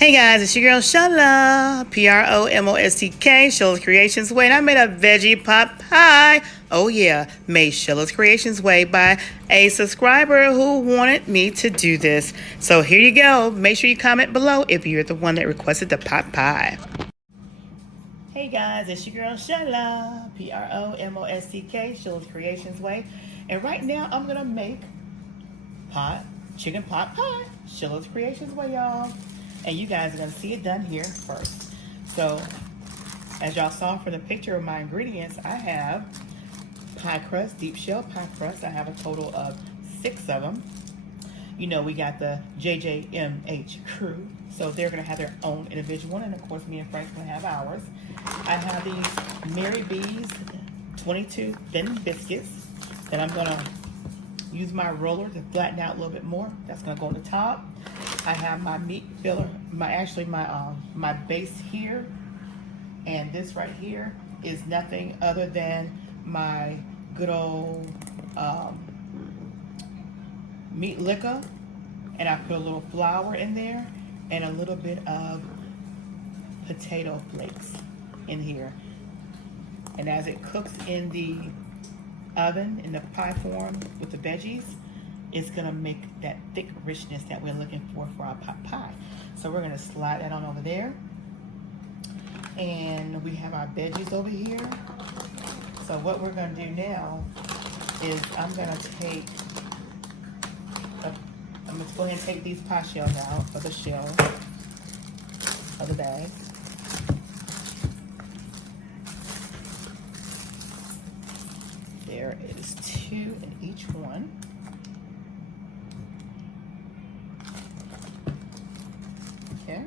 Hey guys, it's your girl Sheila, PromoSTK, Sheila's Creations Way, and I made a veggie pot pie. Oh yeah, made Sheila's Creations Way by a subscriber who wanted me to do this. So here you go. Make sure you comment below if you're the one that requested the pot pie. Hey guys, it's your girl Sheila, PromoSTK, Sheila's Creations Way, and right now I'm gonna make chicken pot pie, Sheila's Creations Way, y'all. And you guys are gonna see it done here first. So, as y'all saw from the picture of my ingredients, I have pie crust, deep shell pie crust. I have a total of 6 of them. You know, we got the JJMH crew, so they're gonna have their own individual one, and of course, me and Frank's gonna have ours. I have these Mary B's 22 thin biscuits that I'm gonna use my roller to flatten out a little bit more. That's gonna go on the top. I have my meat filler, my base here, and this right here is nothing other than my good old meat liquor, and I put a little flour in there and a little bit of potato flakes in here. And as it cooks in the oven in the pie form with the veggies, it's gonna make that thick richness that we're looking for our pot pie. So we're gonna slide that on over there. And we have our veggies over here. So what we're gonna do now is I'm gonna go ahead and take these pie shells out of the shell of the bag. There is 2 in each one. Okay.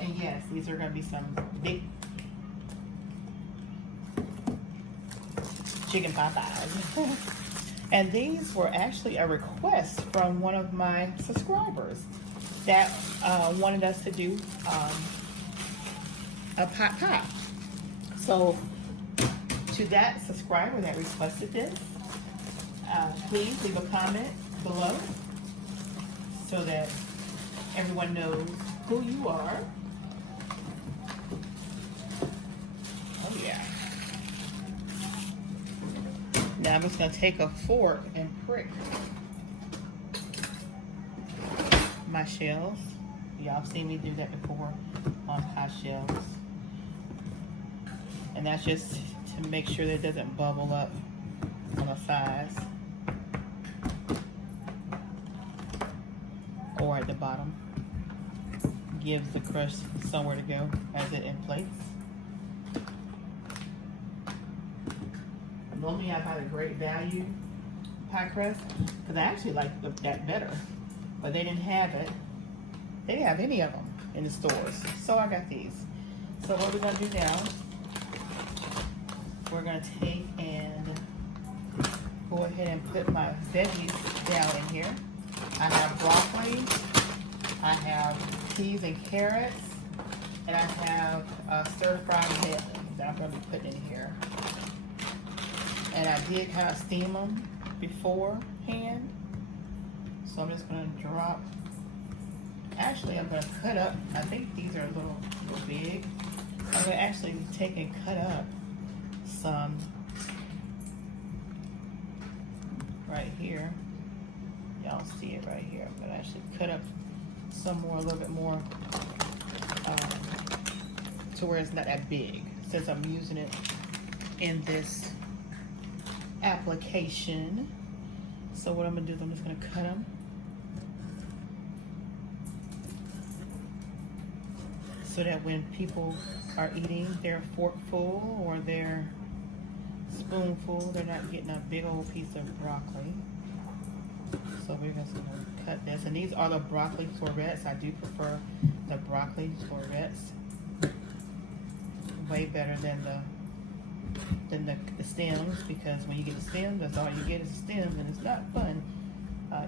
And yes, these are going to be some big chicken pot pies. And these were actually a request from one of my subscribers that wanted us to do a pot pie. So to that subscriber that requested this, please leave a comment below so that everyone knows who you are. Oh yeah. Now I'm just going to take a fork and prick my shells. Y'all have seen me do that before on pie shells. And that's just to make sure that it doesn't bubble up on the sides or at the bottom. Gives the crust somewhere to go as it inflates. Normally I buy the Great Value pie crust because I actually like that better, but they didn't have it. They didn't have any of them in the stores, so I got these. So what we're gonna do now, we're gonna take and go ahead and put my veggies down in here. I have broccoli, I have peas and carrots, and I have stir-fried head that I'm gonna be putting in here. And I did kind of steam them beforehand. So I'm just gonna drop, actually I'm gonna cut up, I think these are a little big. I'm gonna actually take and cut up some right here. Y'all see it right here. I'm gonna actually cut up some more, a little bit more, to where it's not that big, since I'm using it in this application. So what I'm gonna do is I'm just gonna cut them so that when people are eating their forkful or their spoonful, they're not getting a big old piece of broccoli. So we're just gonna cut this, and these are the broccoli florets. I do prefer the broccoli florets way better than the stems, because when you get the stems, that's all you get is the stems, and it's not fun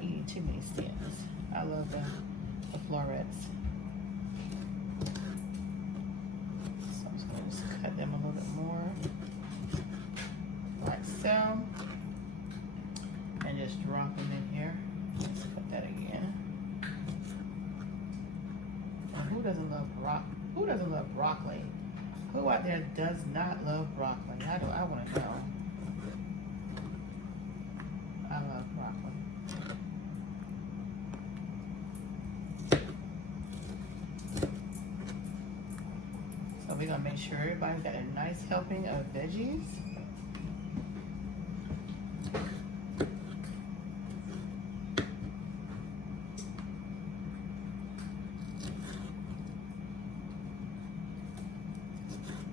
eating too many stems. I love the florets. So I'm just going to cut them a little bit love broccoli. Who out there does not love broccoli? I want to know. I love broccoli. So we're gonna make sure everybody's got a nice helping of veggies.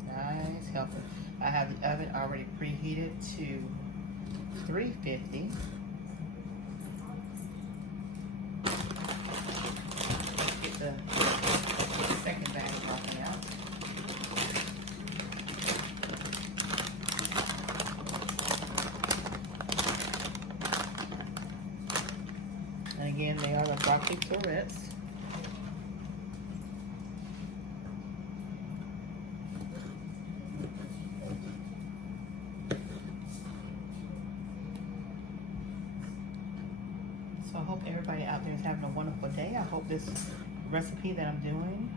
Nice helping. I have the oven already preheated to 350. Let's get the second bag of broccoli out. And again, they are the broccoli florets. So I hope everybody out there is having a wonderful day. I hope this recipe that I'm doing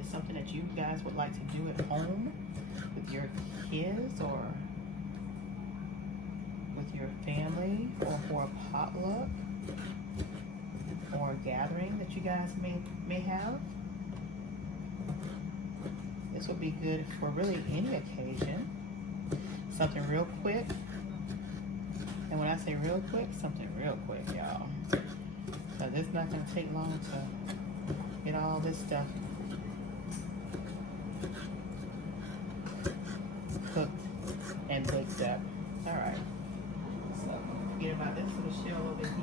is something that you guys would like to do at home with your kids or with your family, or for a potluck or a gathering that you guys may have. This would be good for really any occasion. Something real quick. And when I say real quick, something real quick, y'all. So it's not going to take long to get all this stuff cooked and baked up. All right. So forget about this little shell over here.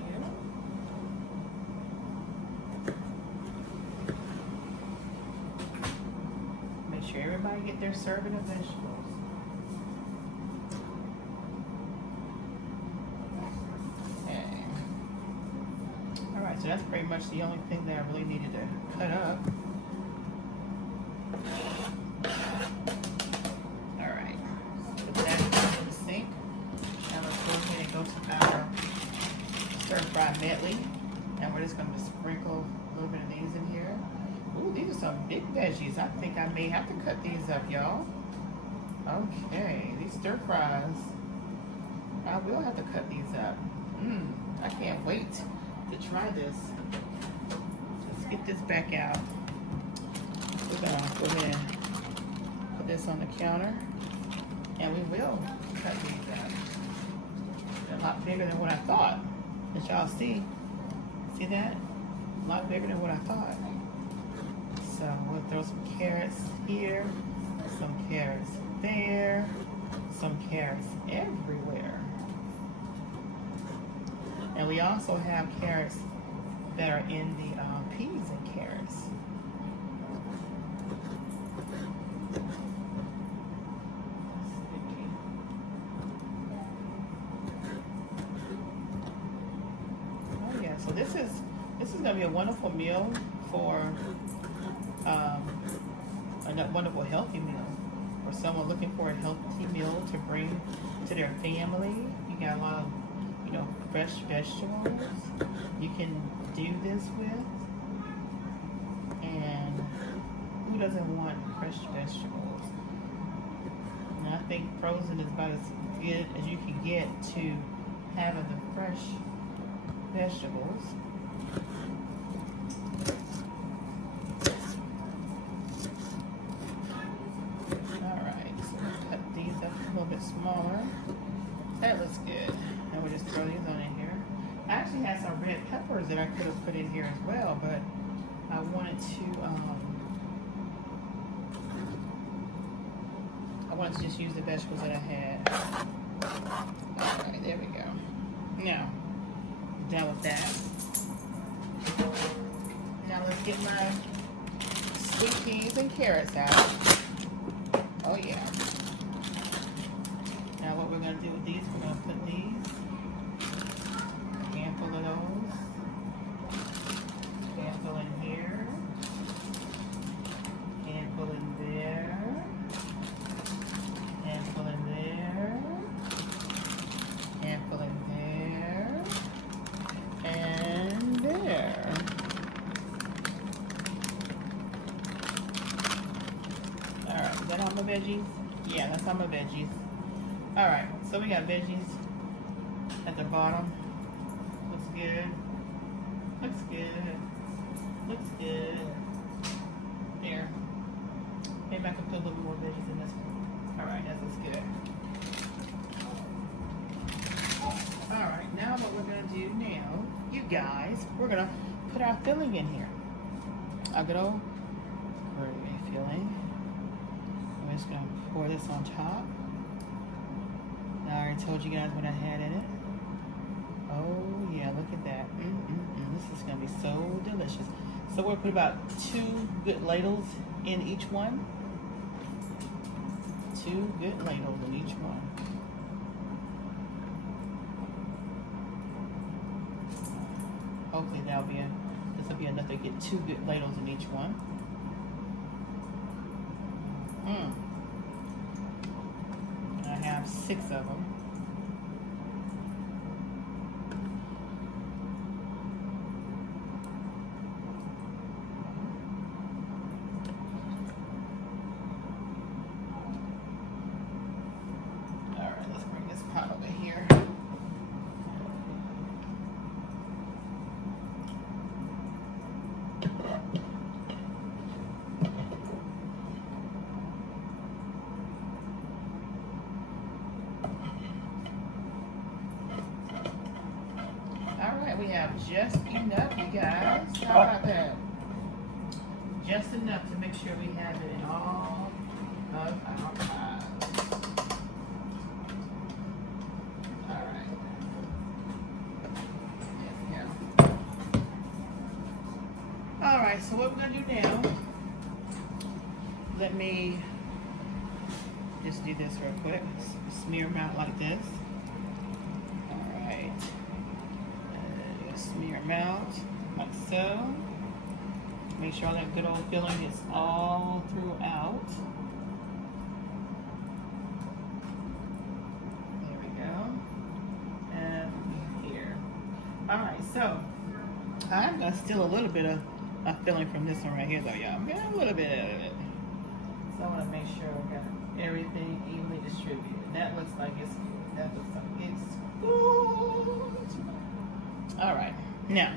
Make sure everybody get their serving of vegetables. So that's pretty much the only thing that I really needed to cut up. Alright, put that in the sink. Now let's go ahead and go to our stir-fry medley. And we're just going to sprinkle a little bit of these in here. Ooh, these are some big veggies. I think I may have to cut these up, y'all. Okay, these stir-fries, I will have to cut these up. I can't wait to try this. Let's get this back out. We're gonna go ahead and put this on the counter, and we will cut these out. They're a lot bigger than what I thought. As y'all see that? A lot bigger than what I thought. So we'll throw some carrots here, some carrots there, some carrots everywhere. And we also have carrots that are in the peas and carrots. Oh yeah, so this is going to be a wonderful meal for a wonderful healthy meal for someone looking for a healthy meal to bring to their family. You got a lot of fresh vegetables you can do this with, and who doesn't want fresh vegetables? And I think frozen is about as good as you can get to having the fresh vegetables. Alright, so let's cut these up a little bit smaller. That looks good. And we'll just throw these on in here. I actually had some red peppers that I could have put in here as well, but I wanted to just use the vegetables that I had. Alright, there we go. Now, done with that. Now let's get my sweet peas and carrots out. Oh yeah. Now what we're going to do with these, we're going to put these, a handful of those, handful in here, handful in there, handful in there, handful in there, and there. veggies? Yeah, that's all my veggies. All right, so we got veggies at the bottom. Looks good. Looks good. Looks good. There. Maybe I can put a little more veggies in this one. All right, that looks good. All right, now what we're gonna do now, you guys, we're gonna put our filling in here. Our good old gravy filling. I'm just gonna pour this on top. I already told you guys what I had in it. Oh yeah, look at that. This is gonna be so delicious. So we'll put about 2 good ladles in each one. 2 good ladles in each one. Hopefully this will be enough to get 2 good ladles in each one. I have 6 of them. All right, let's bring this pot over here. We have just enough, you guys. How about that? Just enough to make sure we have it in all of our pies. All right. There we go. All right, so what we're gonna do now, let me just do this real quick. Smear them out like this. All right. Smear them out like so. Make sure all that good old filling is all throughout. There we go. And here. Alright, so I'm going to steal a little bit of filling from this one right here though, y'all. I'm getting a little bit of it. So I want to make sure we got everything evenly distributed. That looks like it's good. That looks like it's good. All right, now,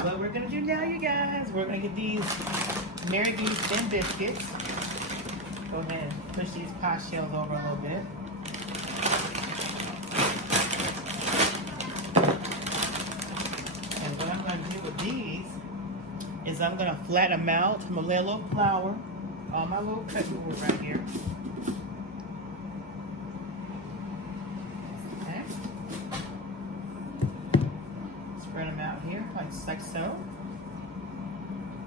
what we're gonna do now, you guys, we're gonna get these Mary Goose thin biscuits. Go ahead and push these pie shells over a little bit. And what I'm gonna do with these is I'm gonna flatten them out. I'm gonna lay a little flour on my little cut board right here. Like so.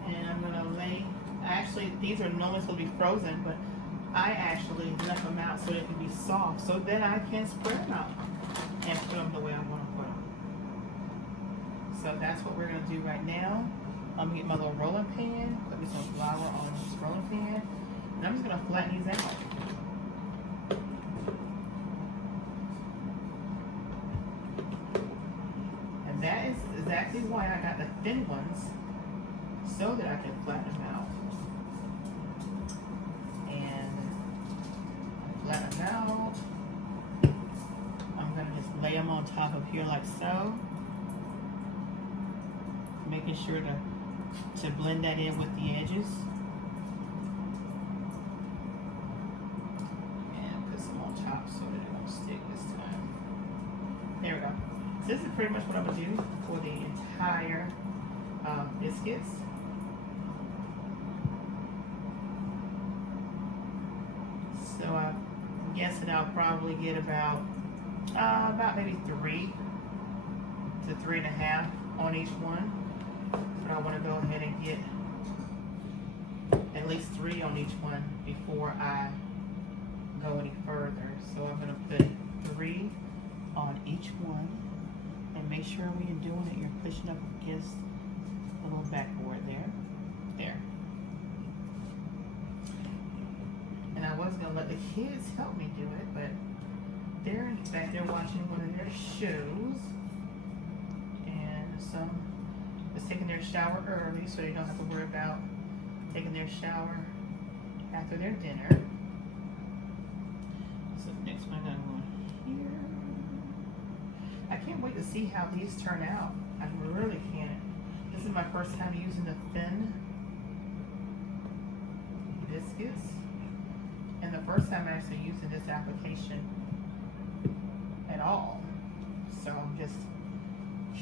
And I'm gonna lay, actually these are normally supposed to be frozen, but I actually left them out so they can be soft, so then I can spread them out and put them the way I want to put them. So that's what we're gonna do right now. I'm gonna get my little rolling pin, put me some flour on this rolling pin, and I'm just gonna flatten these out. And that is exactly why I got the thin ones, so that I can flatten them out. And flatten them out. I'm gonna just lay them on top of here like so. Making sure to blend that in with the edges. And put some on top so that it won't stick this time. There we go. So this is pretty much what I'm gonna do for the entire biscuits. So I'm guessing I'll probably get about maybe 3 to 3.5 on each one. But I want to go ahead and get at least 3 on each one before I go any further. So I'm going to put 3 on each one. And make sure when you're doing it, you're pushing up against the little backboard there. There. And I was going to let the kids help me do it, but they're back there watching one of their shows. And some was taking their shower early, so they don't have to worry about taking their shower after their dinner. to see how these turn out. I really can't. This is my first time using the thin biscuits, and the first time actually using this application at all. So I'm just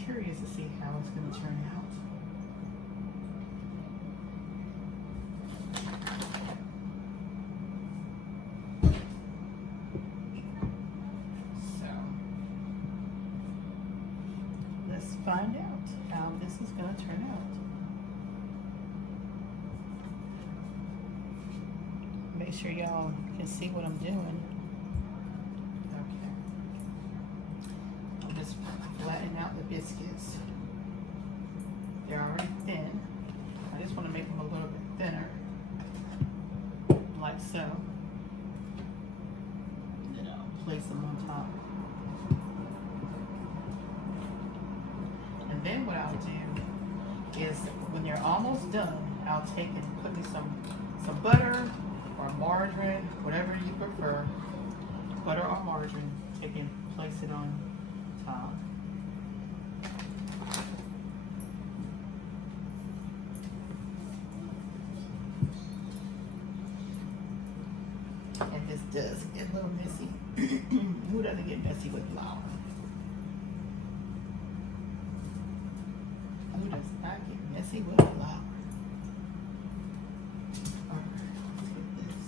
curious to see how it's going to turn out. Find out how this is going to turn out. Make sure y'all can see what I'm doing. Okay. I'm just flattening out the biscuits. They're already thin. I just want to make them a little bit thinner, like so. Then I'll place them on top. Then what I'll do is, when they're almost done, I'll take and put me some butter or margarine, whatever you prefer, butter or margarine. Take and place it on top. And this does get a little messy. Who doesn't get messy with flour? Who does not get messy with flour? Alright, let's get this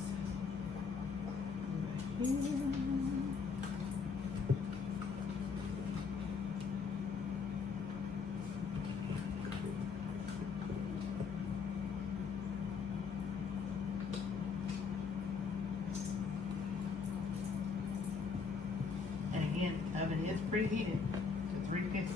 over here. And again, the oven is preheated to 350.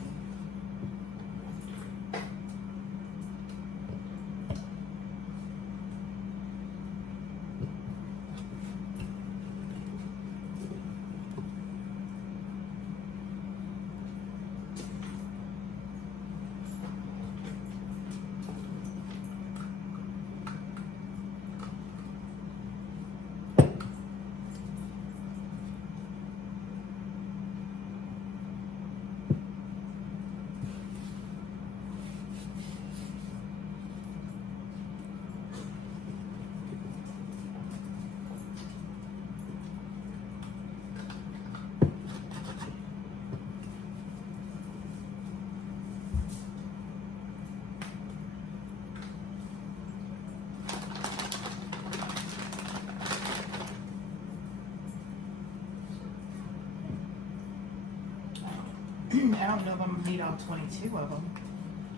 I don't know if I'm gonna need all 22 of them,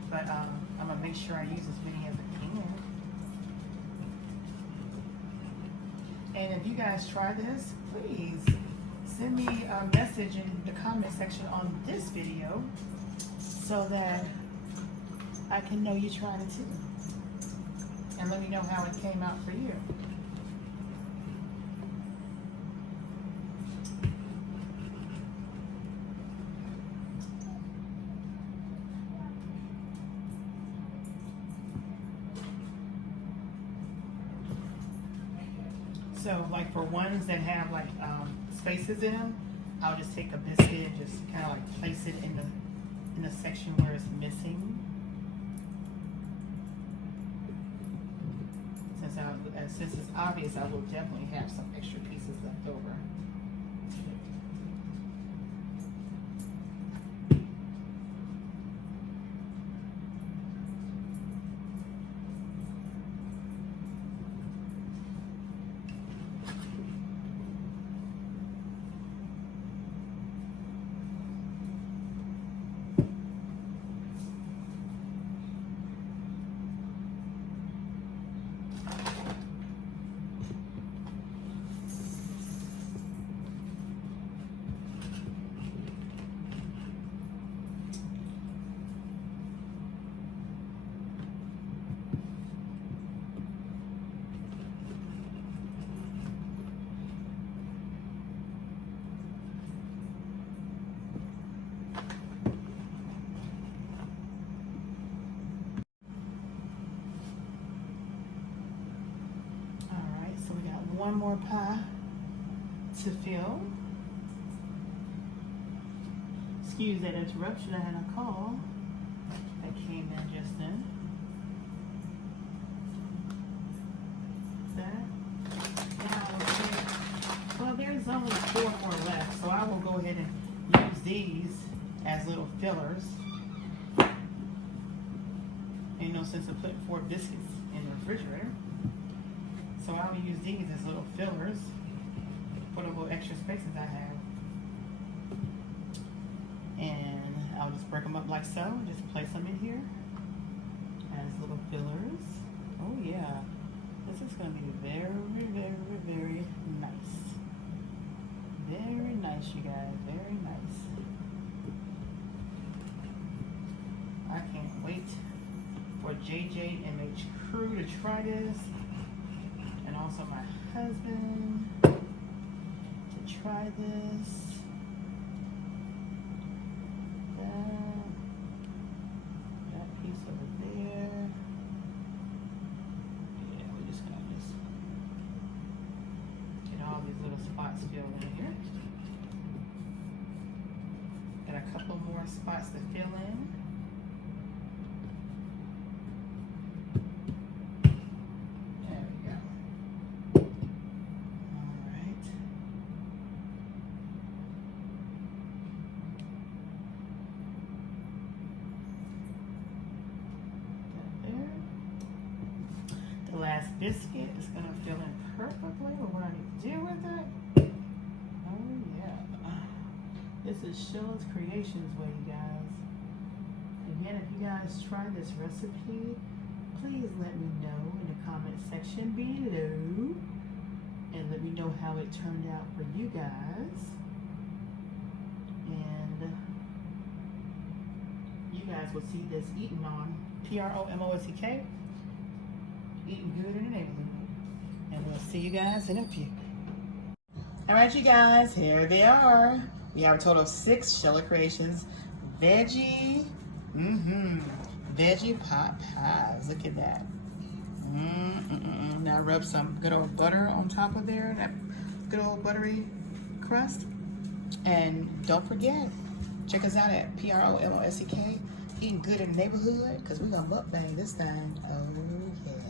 but I'm gonna make sure I use as many as I can. And if you guys try this, please send me a message in the comment section on this video so that I can know you tried it too. And let me know how it came out for you. So like for ones that have like spaces in them, I'll just take a biscuit and just kind of like place it in the section where it's missing. Since it's obvious, I will definitely have some extra pieces left over. One more pie to fill. Excuse that interruption. I had a call that came in just then. That. Now, well, there's only 4 more left, so I will go ahead and use these as little fillers. Ain't no sense of putting 4 biscuits in the refrigerator. So I will use these as little fillers for the little extra spaces I have. And I'll just break them up like so, and just place them in here as little fillers. Oh yeah, this is going to be very, very, very nice. Very nice, you guys, very nice. I can't wait for JJMH crew to try this, and also my husband to try this. That piece over there. Yeah, we're just gonna get all these little spots filled in here. Got a couple more spots to fill in. The last biscuit is going to fill in perfectly with what I need to do with it. Oh yeah. This is Sheila's Creations way, you guys. Again, if you guys try this recipe, please let me know in the comment section below. And let me know how it turned out for you guys. And you guys will see this eaten on PromoSTK. Eating good in the neighborhood. And we'll see you guys in a few. Alright, you guys, here they are. We have a total of 6 Sheila Creations veggie veggie pot pies. Look at that. Now rub some good old butter on top of there, that good old buttery crust. And don't forget, check us out at PromoSTK. Eating good in the neighborhood, because we're gonna mukbang this time. Oh yeah.